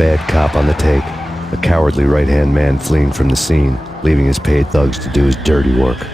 bad cop on the take, a cowardly right-hand man fleeing from the scene, leaving his paid thugs to do his dirty work.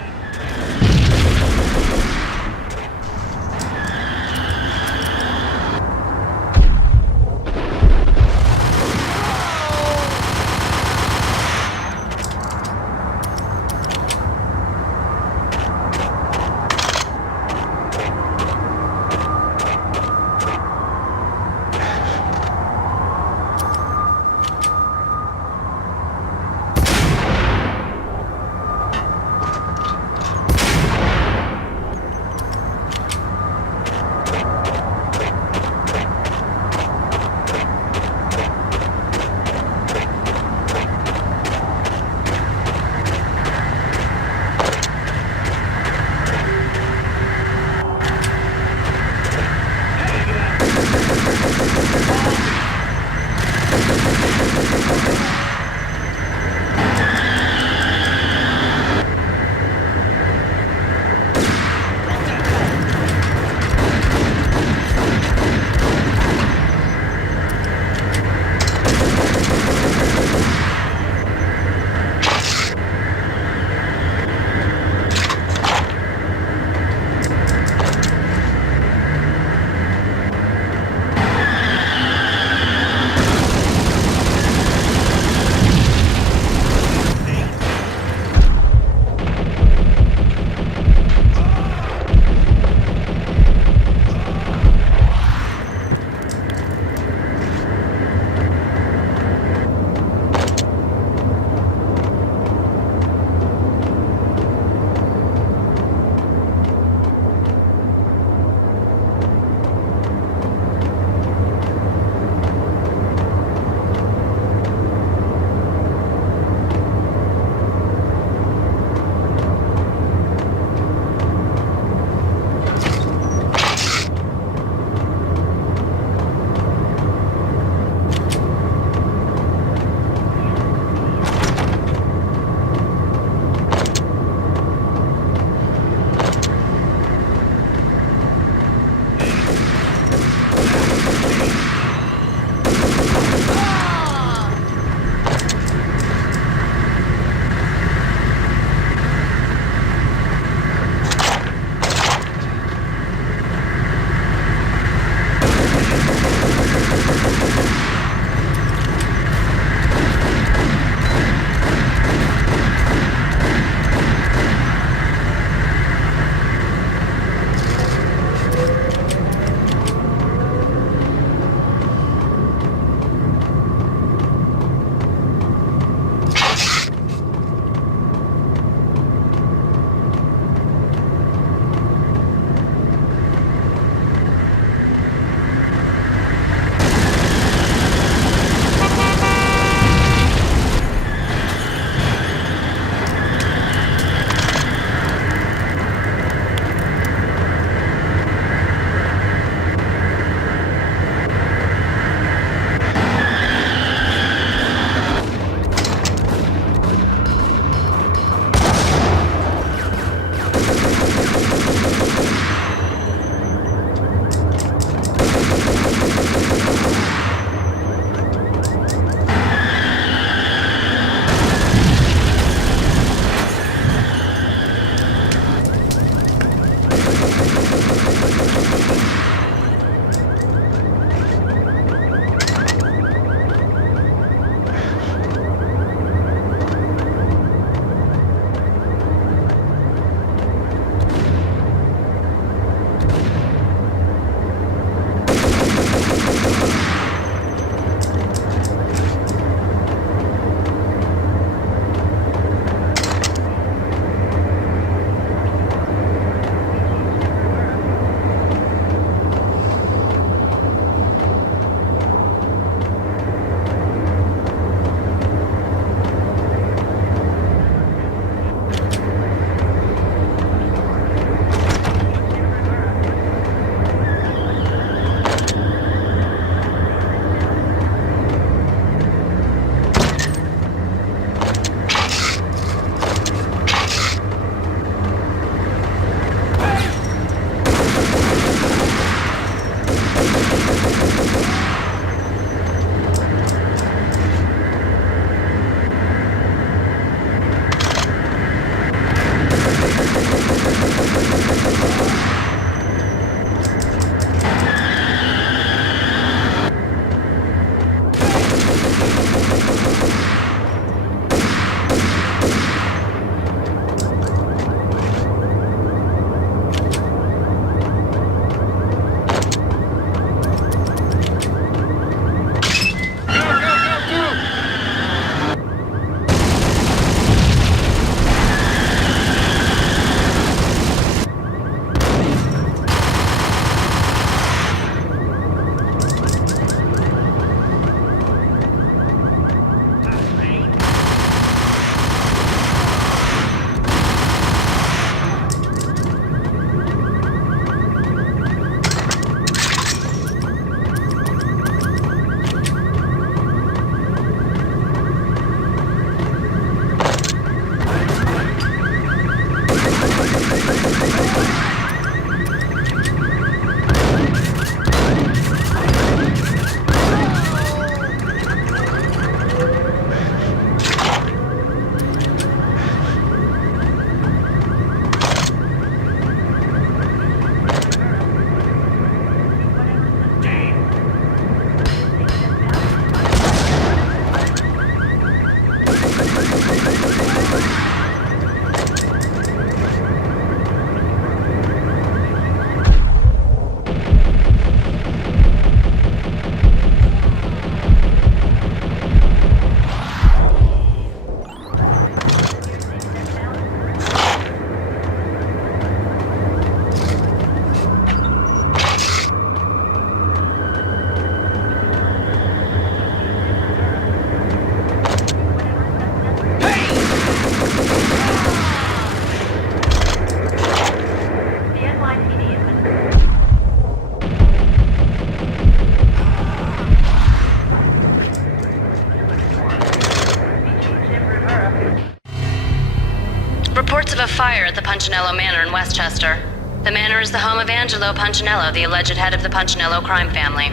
Reports of a fire at the Punchinello Manor in Westchester. The manor is the home of Angelo Punchinello, the alleged head of the Punchinello crime family.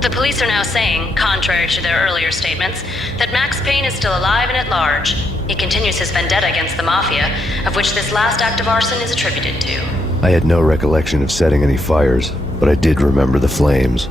The police are now saying, contrary to their earlier statements, that Max Payne is still alive and at large. He continues his vendetta against the Mafia, of which this last act of arson is attributed to. I had no recollection of setting any fires, but I did remember the flames.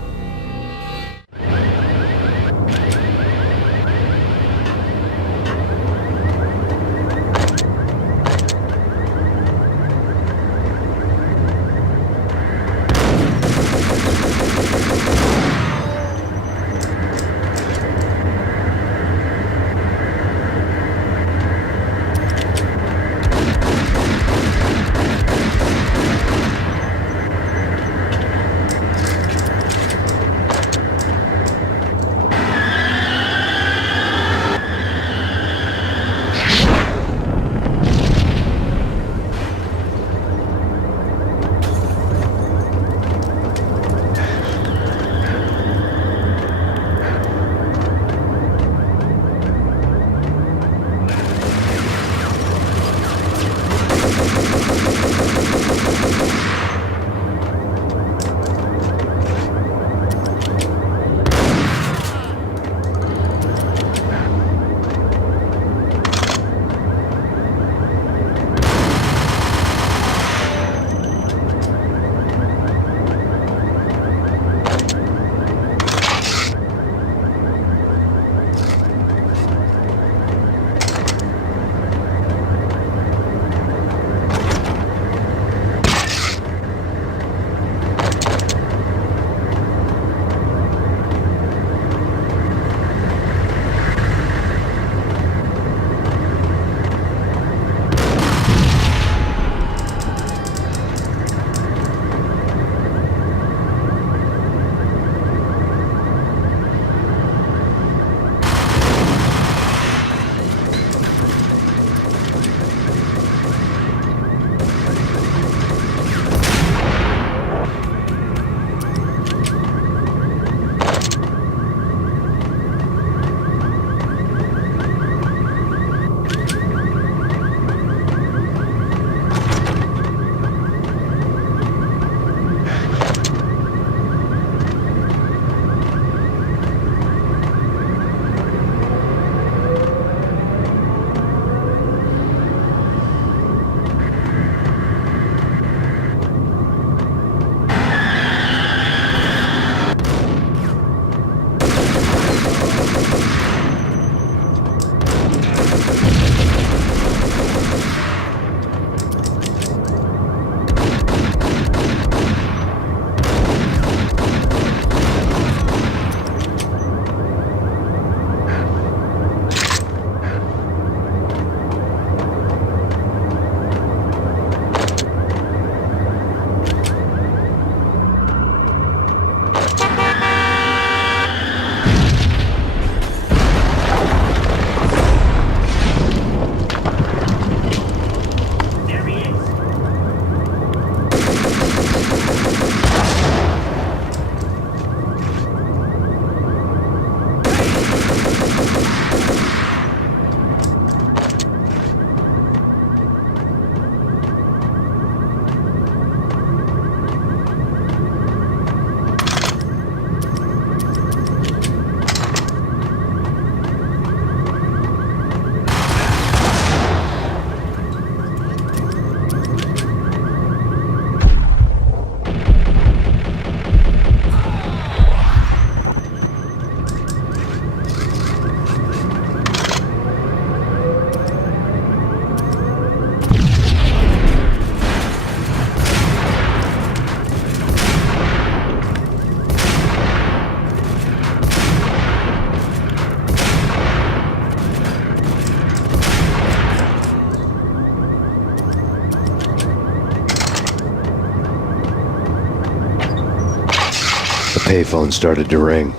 Payphone started to ring.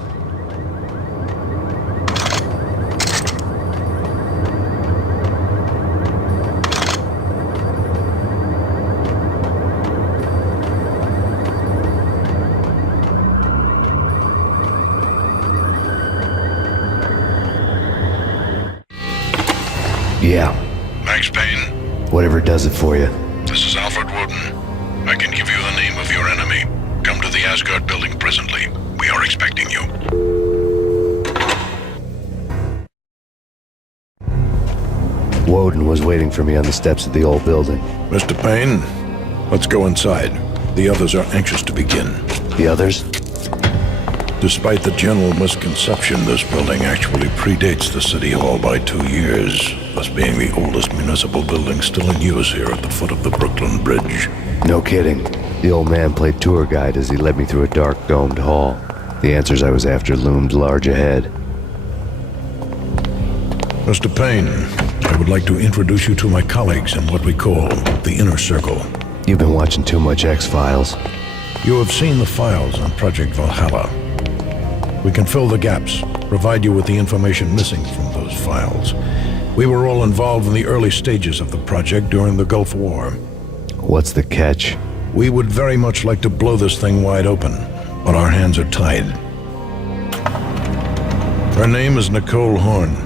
Yeah. Max Payne? Whatever does it for you. This is Alfred Woden. I can give you the name of your enemy. Come to the Asgard building presently. We are expecting you. Woden was waiting for me on the steps of the old building. Mr. Payne, let's go inside. The others are anxious to begin. The others? Despite the general misconception, this building actually predates the City Hall by 2 years, thus being the oldest municipal building still in use here at the foot of the Brooklyn Bridge. No kidding. The old man played tour guide as he led me through a dark, domed hall. The answers I was after loomed large ahead. Mr. Payne, I would like to introduce you to my colleagues in what we call the Inner Circle. You've been watching too much X-Files. You have seen the files on Project Valhalla. We can fill the gaps, provide you with the information missing from those files. We were all involved in the early stages of the project during the Gulf War. What's the catch? We would very much like to blow this thing wide open, but our hands are tied. Her name is Nicole Horn.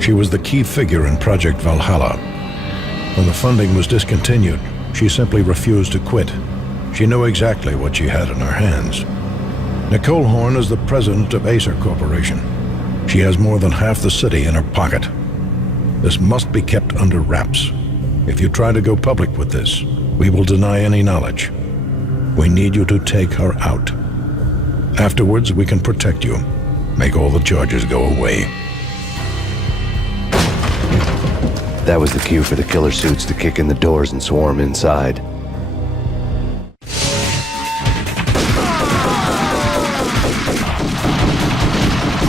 She was the key figure in Project Valhalla. When the funding was discontinued, she simply refused to quit. She knew exactly what she had in her hands. Nicole Horn is the president of Acer Corporation. She has more than half the city in her pocket. This must be kept under wraps. If you try to go public with this, we will deny any knowledge. We need you to take her out. Afterwards, we can protect you. Make all the charges go away. That was the cue for the killer suits to kick in the doors and swarm inside.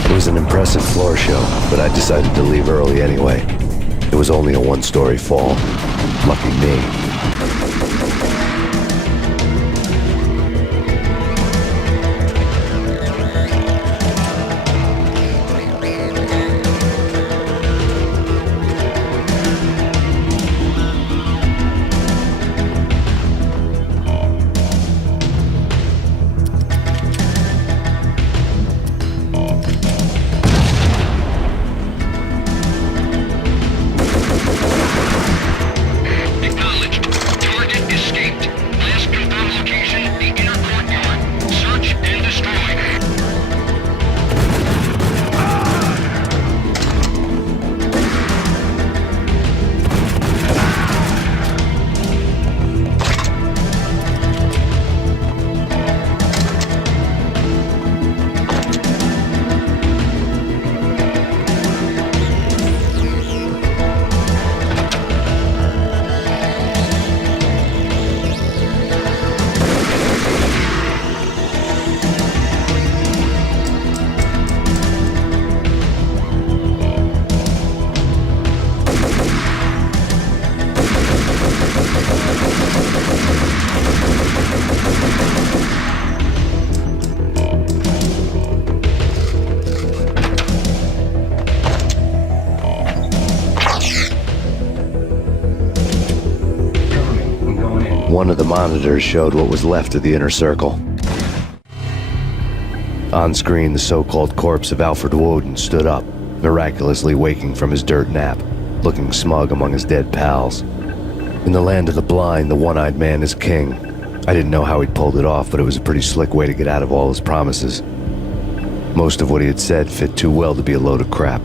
It was an impressive floor show, but I decided to leave early anyway. It was only a one-story fall. Lucky me. One of the monitors showed what was left of the Inner Circle. On screen, the so-called corpse of Alfred Woden stood up, miraculously waking from his dirt nap, looking smug among his dead pals. In the land of the blind, the one-eyed man is king. I didn't know how he'd pulled it off, but it was a pretty slick way to get out of all his promises. Most of what he had said fit too well to be a load of crap.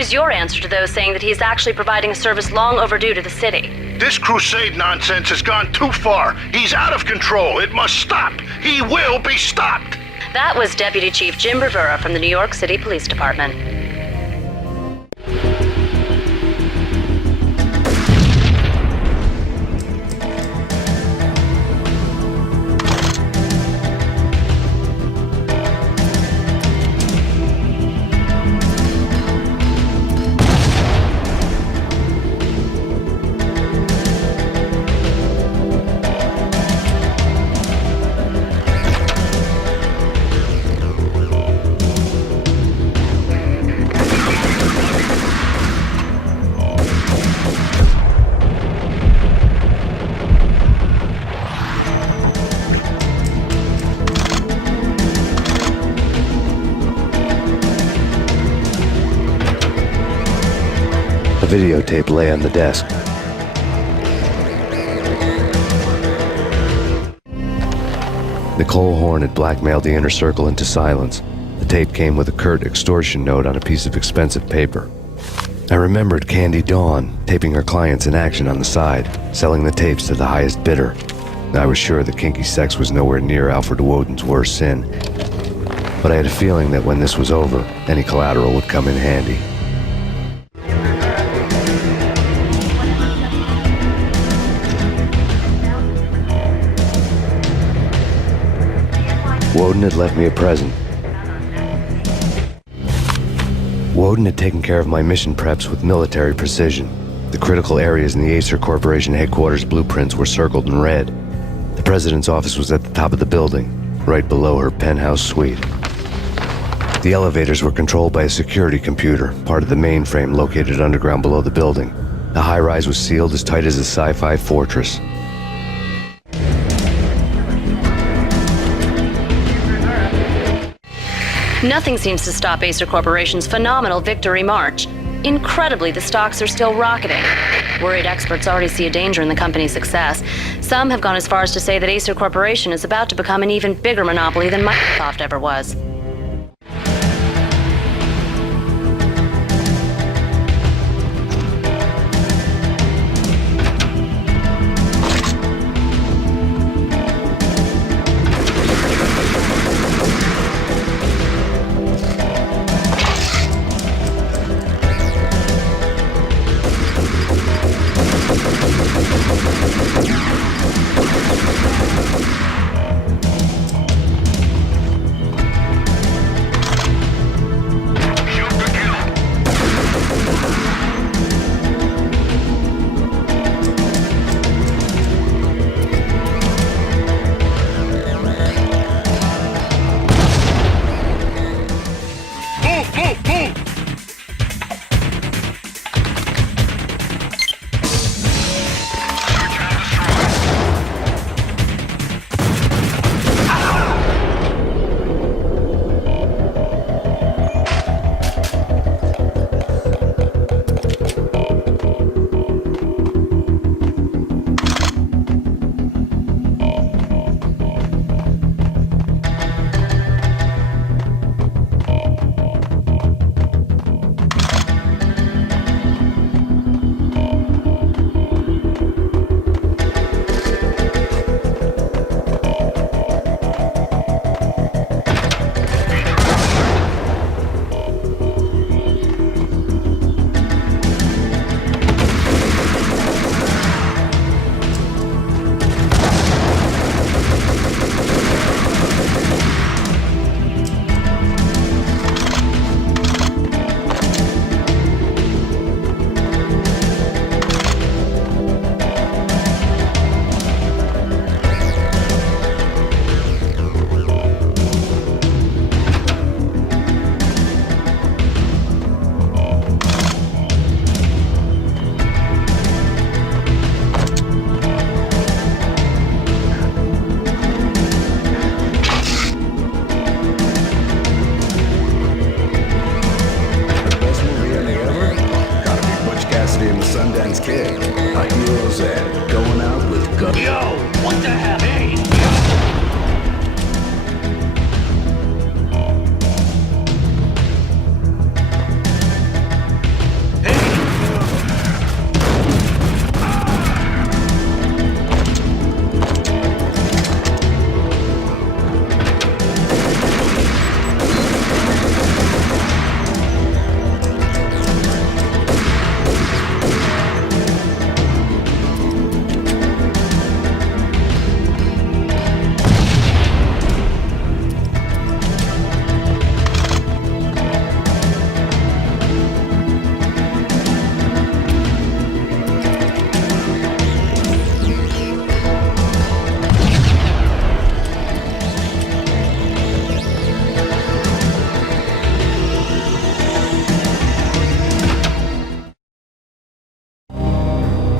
What is your answer to those saying that he is actually providing a service long overdue to the city? This crusade nonsense has gone too far. He's out of control. It must stop. He will be stopped. That was Deputy Chief Jim Rivera from the New York City Police Department. A videotape lay on the desk. Nicole Horn had blackmailed the inner circle into silence. The tape came with a curt extortion note on a piece of expensive paper. I remembered Candy Dawn taping her clients in action on the side, selling the tapes to the highest bidder. I was sure that kinky sex was nowhere near Alfred Woden's worst sin, but I had a feeling that when this was over, any collateral would come in handy. Woden had left me a present. Woden had taken care of my mission preps with military precision. The critical areas in the Acer Corporation headquarters blueprints were circled in red. The president's office was at the top of the building, right below her penthouse suite. The elevators were controlled by a security computer, part of the mainframe located underground below the building. The high-rise was sealed as tight as a sci-fi fortress. Nothing seems to stop Acer Corporation's phenomenal victory march. Incredibly, the stocks are still rocketing. Worried experts already see a danger in the company's success. Some have gone as far as to say that Acer Corporation is about to become an even bigger monopoly than Microsoft ever was.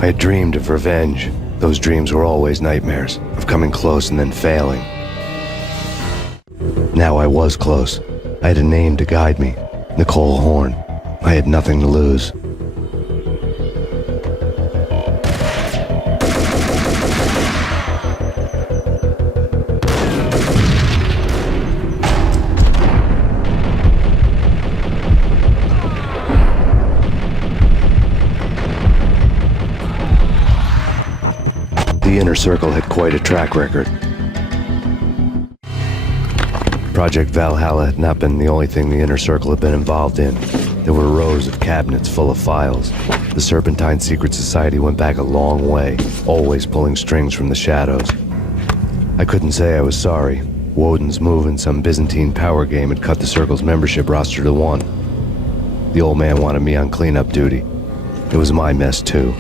I had dreamed of revenge. Those dreams were always nightmares, of coming close and then failing. Now I was close. I had a name to guide me, Nicole Horn. I had nothing to lose. The Inner Circle had quite a track record. Project Valhalla had not been the only thing the Inner Circle had been involved in. There were rows of cabinets full of files. The Serpentine Secret Society went back a long way, always pulling strings from the shadows. I couldn't say I was sorry. Woden's move in some Byzantine power game had cut the Circle's membership roster to 1. The old man wanted me on cleanup duty. It was my mess too.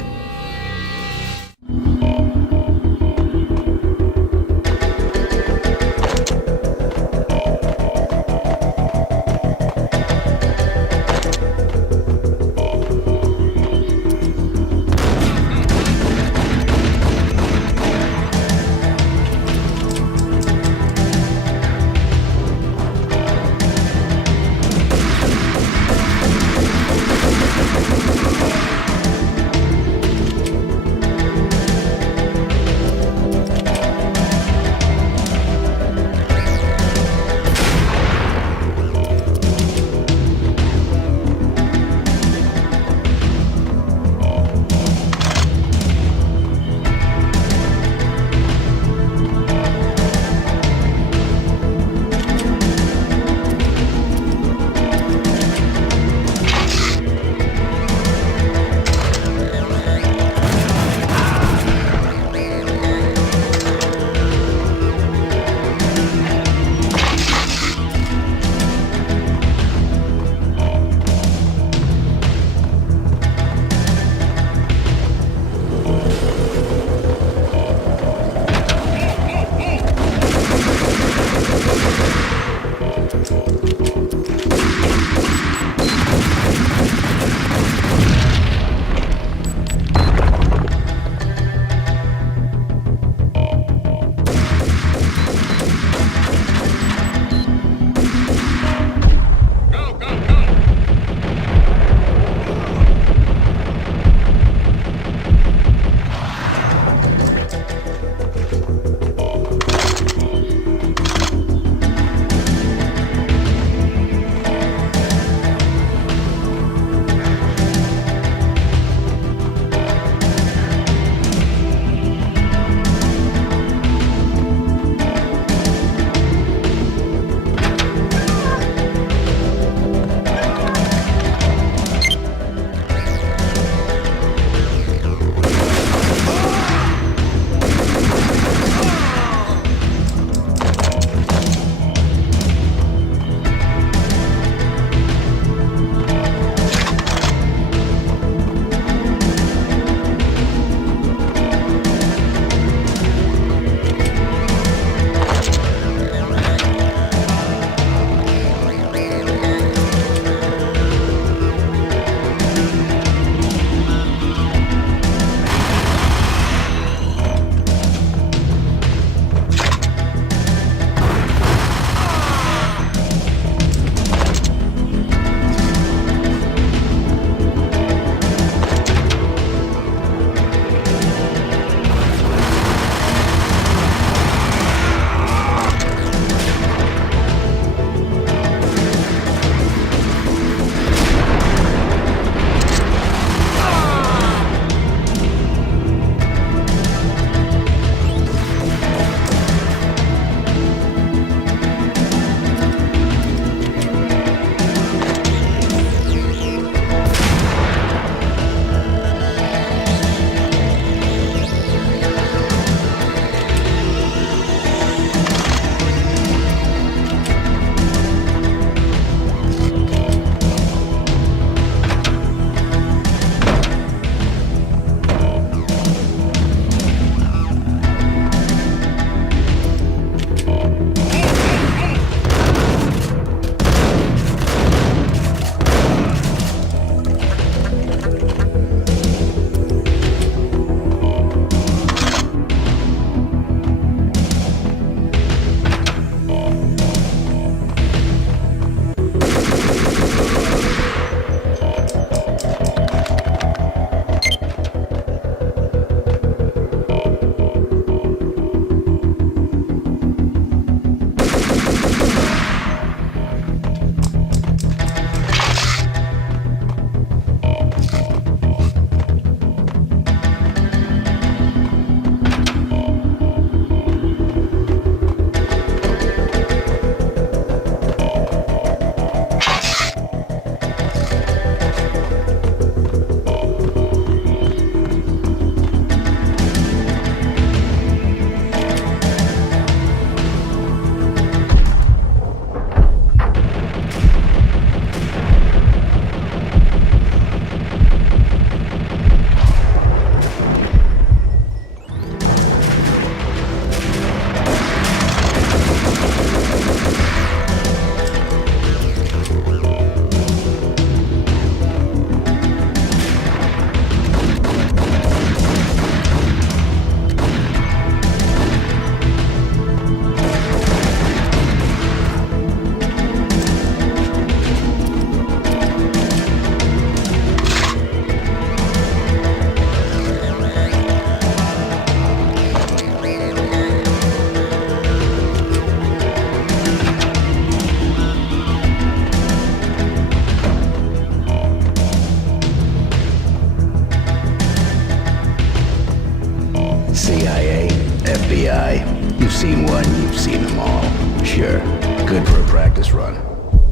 guy. You've seen one, you've seen them all. Sure, good for a practice run.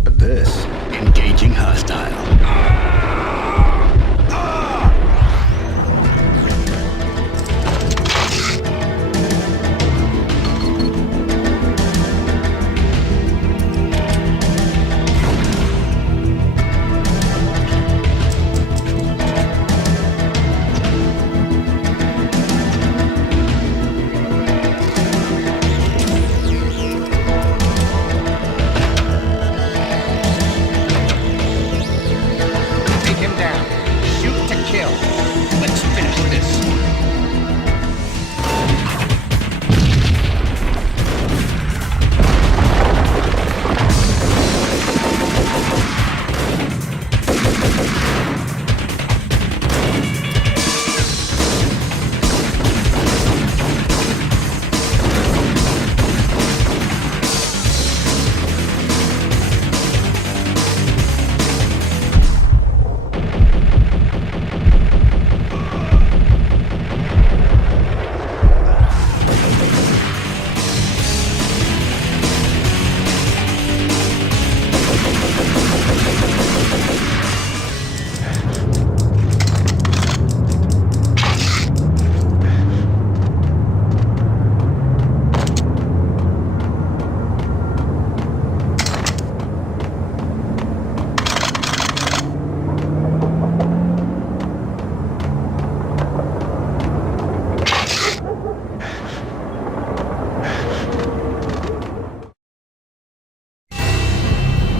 But this, engaging hostile.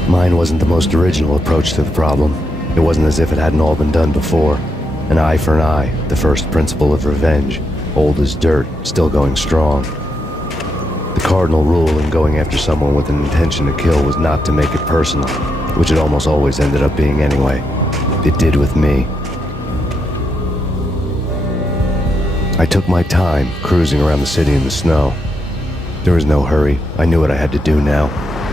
Mine wasn't the most original approach to the problem. It wasn't as if it hadn't all been done before. An eye for an eye, the first principle of revenge. Old as dirt, still going strong. The cardinal rule in going after someone with an intention to kill was not to make it personal, which it almost always ended up being anyway. It did with me. I took my time, cruising around the city in the snow. There was no hurry. I knew what I had to do now.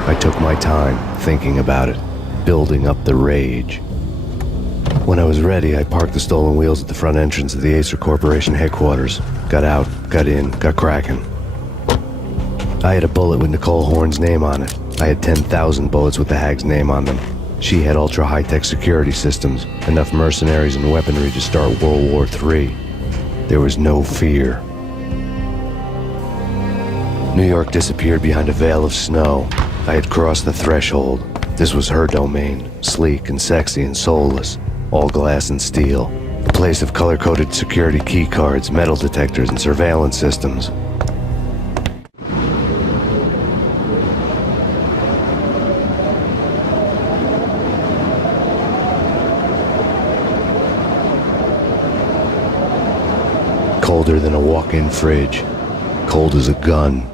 I took my time, thinking about it, building up the rage. When I was ready, I parked the stolen wheels at the front entrance of the Acer Corporation headquarters. Got out, got in, got cracking. I had a bullet with Nicole Horn's name on it. I had 10,000 bullets with the Hag's name on them. She had ultra-high-tech security systems, enough mercenaries and weaponry to start World War III. There was no fear. New York disappeared behind a veil of snow. I had crossed the threshold. This was her domain, sleek and sexy and soulless, all glass and steel. A place of color-coded security keycards, metal detectors, and surveillance systems. Colder than a walk-in fridge. Cold as a gun.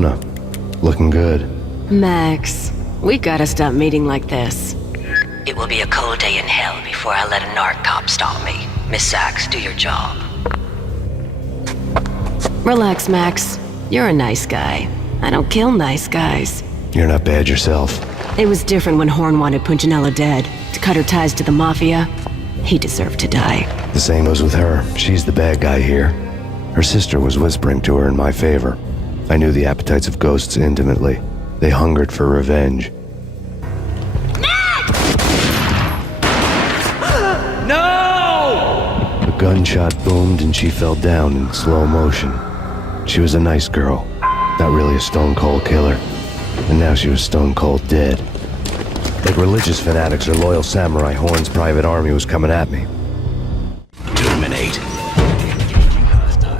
Mona. Looking good. Max, we gotta stop meeting like this. It will be a cold day in hell before I let a narc cop stop me. Miss Sachs, do your job. Relax, Max. You're a nice guy. I don't kill nice guys. You're not bad yourself. It was different when Horn wanted Punchinello dead. To cut her ties to the Mafia, he deserved to die. The same goes with her. She's the bad guy here. Her sister was whispering to her in my favor. I knew the appetites of ghosts intimately. They hungered for revenge. No! A gunshot boomed and she fell down in slow motion. She was a nice girl, not really a stone-cold killer. And now she was stone-cold dead. Like religious fanatics or loyal samurai, Horn's private army was coming at me. Terminate. Engaging hostile.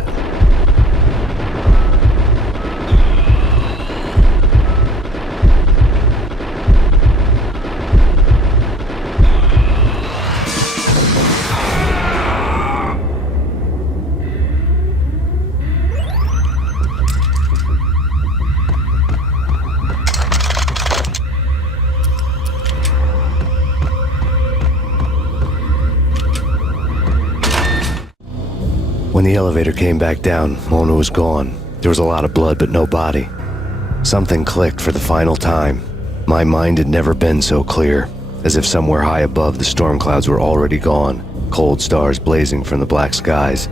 When the elevator came back down, Mona was gone. There was a lot of blood, but no body. Something clicked for the final time. My mind had never been so clear, as if somewhere high above the storm clouds were already gone, cold stars blazing from the black skies.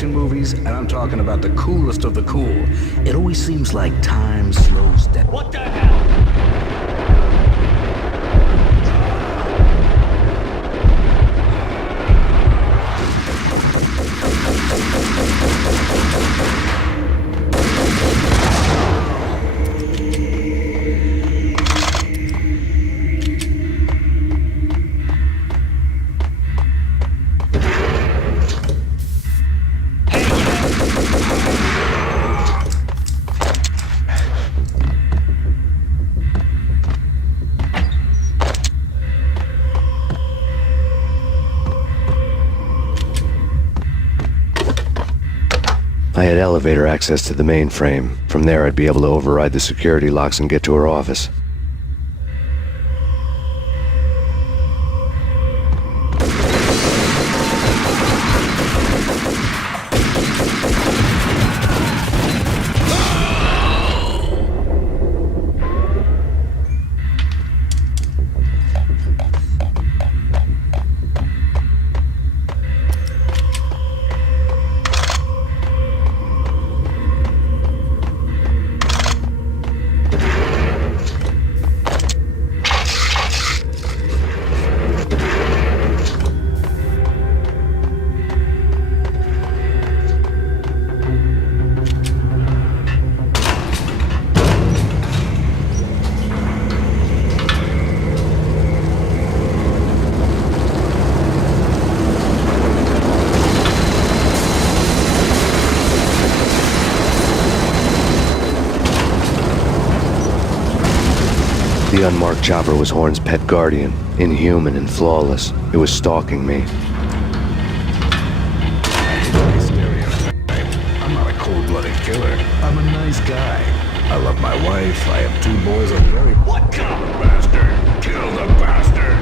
Movies, and I'm talking about the coolest of the cool. It always seems like time slows down. What the hell? I had elevator access to the mainframe. From there, I'd be able to override the security locks and get to her office. The unmarked chopper was Horn's pet guardian, inhuman and flawless. It was stalking me. I'm not a cold-blooded killer. I'm a nice guy. I love my wife. I have 2 boys. I'm very... What? Kill the bastard! Kill the bastard!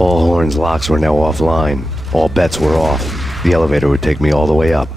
All Horn's locks were now offline. All bets were off. The elevator would take me all the way up.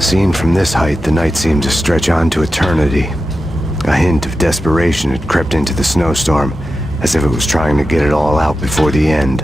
Seen from this height, the night seemed to stretch on to eternity. A hint of desperation had crept into the snowstorm, as if it was trying to get it all out before the end.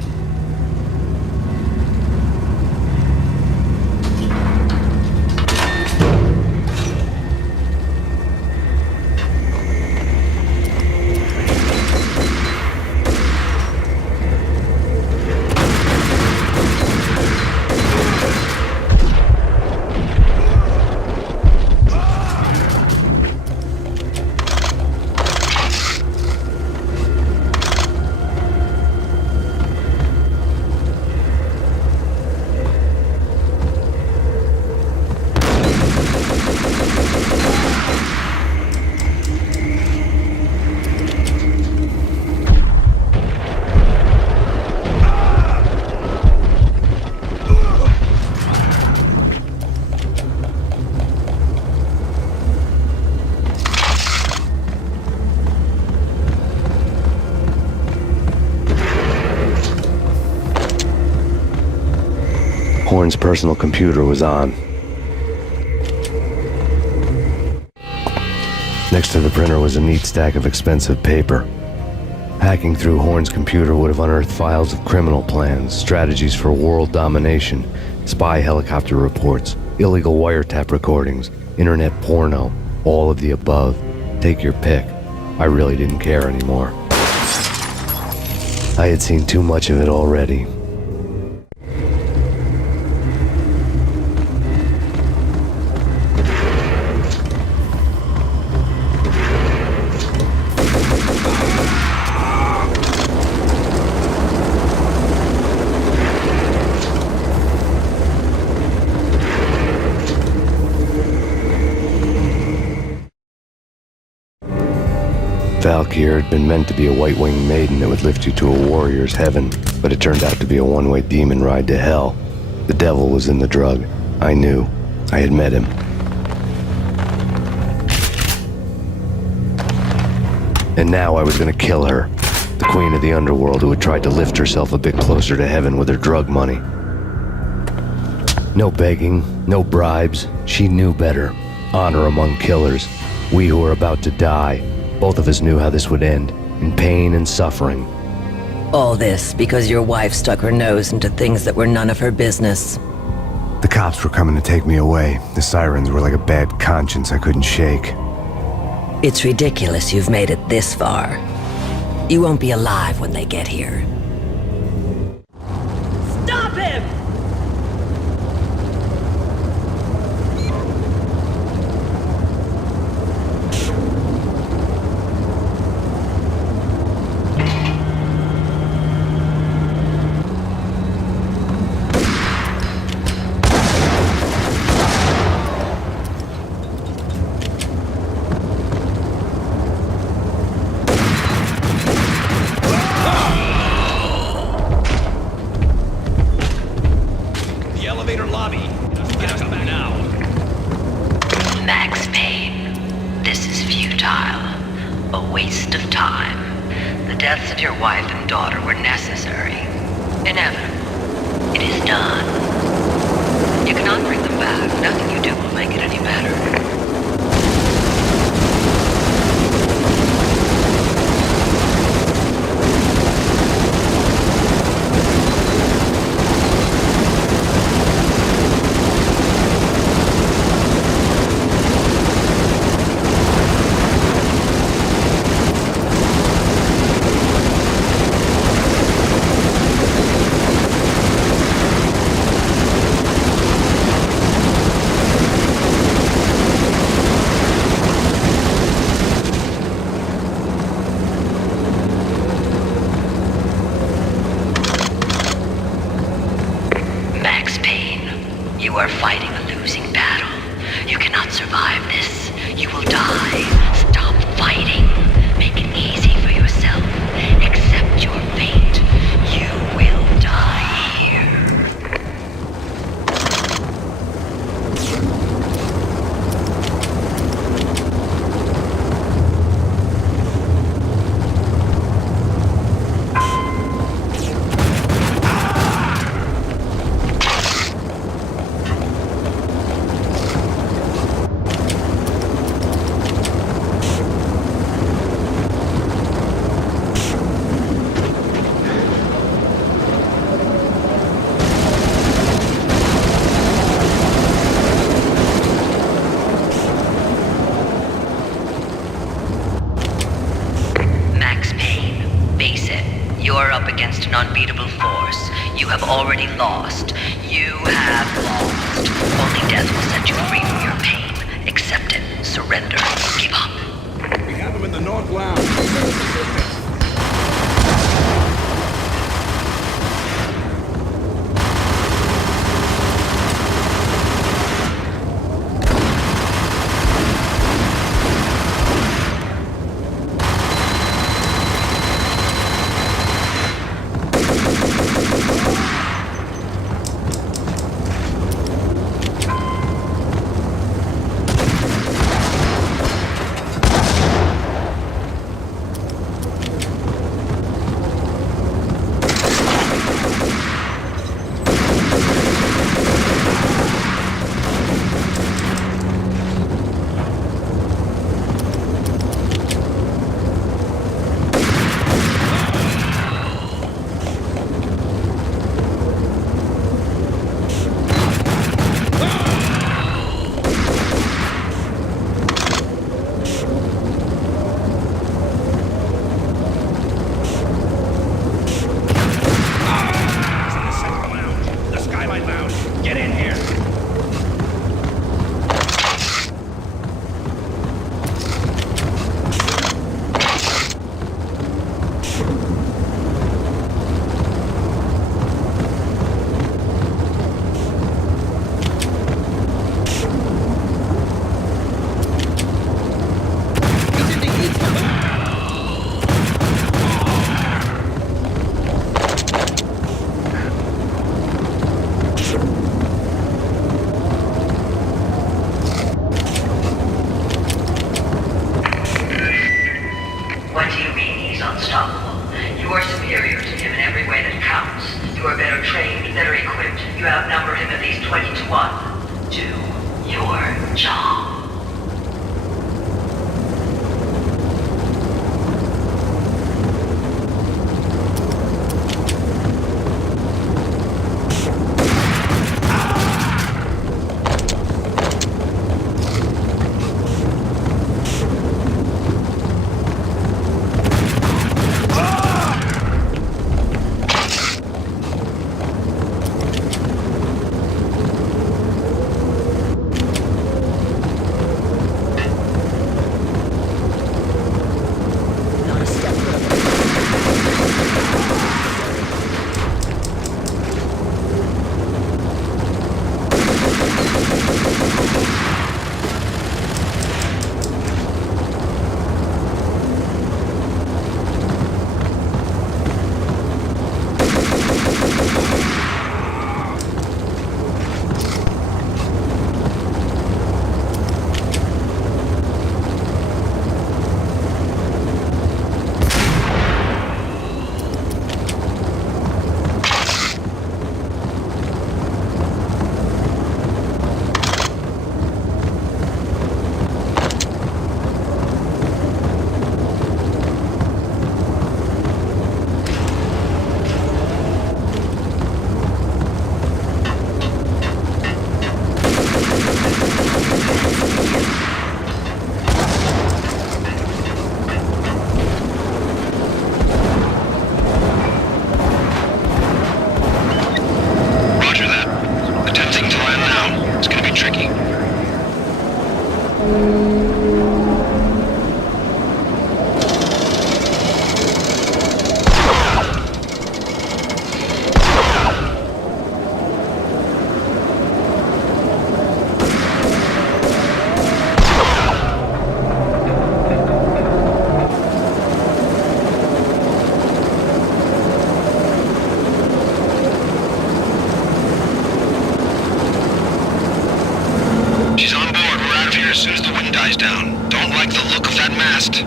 Horn's personal computer was on. Next to the printer was a neat stack of expensive paper. Hacking through Horn's computer would have unearthed files of criminal plans, strategies for world domination, spy helicopter reports, illegal wiretap recordings, internet porno, all of the above. Take your pick. I really didn't care anymore. I had seen too much of it already. Valkyr had been meant to be a white-winged maiden that would lift you to a warrior's heaven, but it turned out to be a one-way demon ride to hell. The devil was in the drug. I knew. I had met him. And now I was gonna kill her, the queen of the underworld who had tried to lift herself a bit closer to heaven with her drug money. No begging, no bribes. She knew better. Honor among killers. We who were about to die. Both of us knew how this would end, in pain and suffering. All this because your wife stuck her nose into things that were none of her business. The cops were coming to take me away. The sirens were like a bad conscience I couldn't shake. It's ridiculous you've made it this far. You won't be alive when they get here. Stop him! Max Payne, this is futile. A waste of time. The deaths of your wife and daughter were necessary. Inevitable. It is done. You cannot bring them back. Nothing you do will make it any better. You are fighting a losing battle. You cannot survive this. You will die. Stop fighting. Make it easy for yourself. Accept your fate. You will die here. Max Payne, face it. You're up against an unbeatable force. You have already lost. You have lost. Only death will set you free from your pain. Accept it. Surrender. Give up. We have him in the North Lounge. Eyes down. Don't like the look of that mast.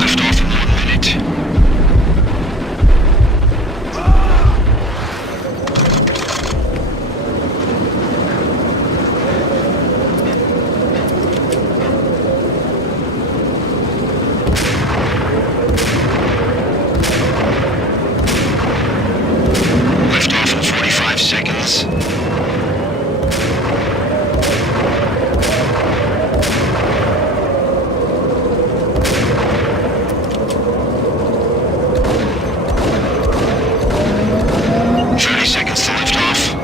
Lift off in 1 minute. Lift off in 45 seconds. 30 seconds to lift off.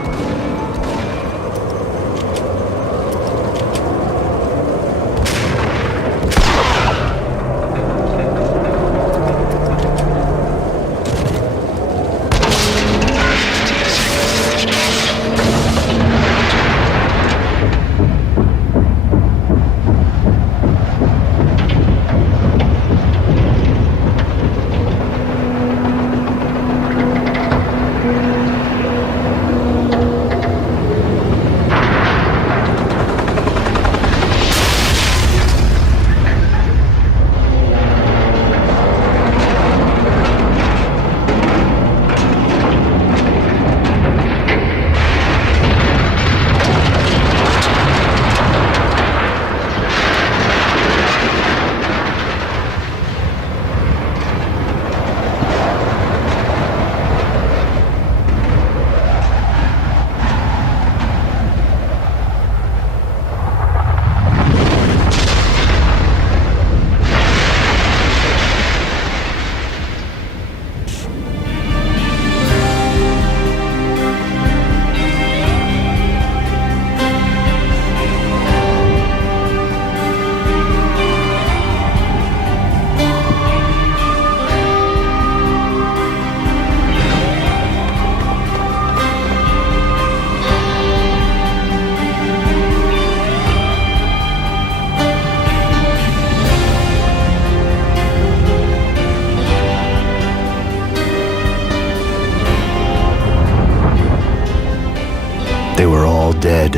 They were all dead.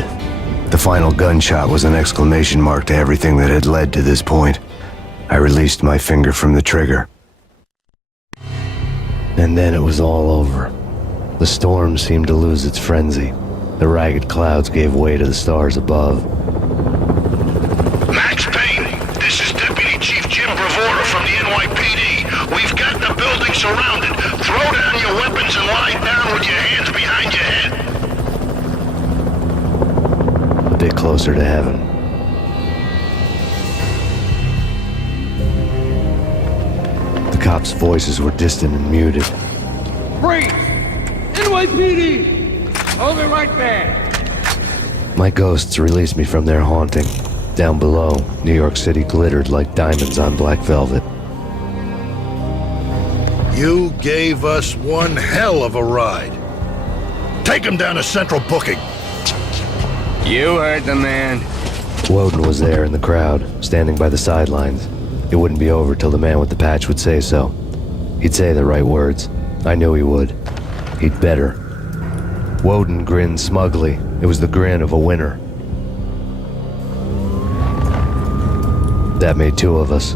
The final gunshot was an exclamation mark to everything that had led to this point. I released my finger from the trigger. And then it was all over. The storm seemed to lose its frenzy. The ragged clouds gave way to the stars above. Max Payne, this is Deputy Chief Jim Bravura from the NYPD. We've got the building surrounded. Throw down your weapons and lie down with your hands behind your head. A bit closer to heaven. The cops' voices were distant and muted. Freeze! NYPD! Hold it right there! My ghosts released me from their haunting. Down below, New York City glittered like diamonds on black velvet. You gave us one hell of a ride. Take him down to Central Booking. You heard the man. Woden was there in the crowd, standing by the sidelines. It wouldn't be over till the man with the patch would say so. He'd say the right words. I knew he would. He'd better. Woden grinned smugly. It was the grin of a winner. That made two of us.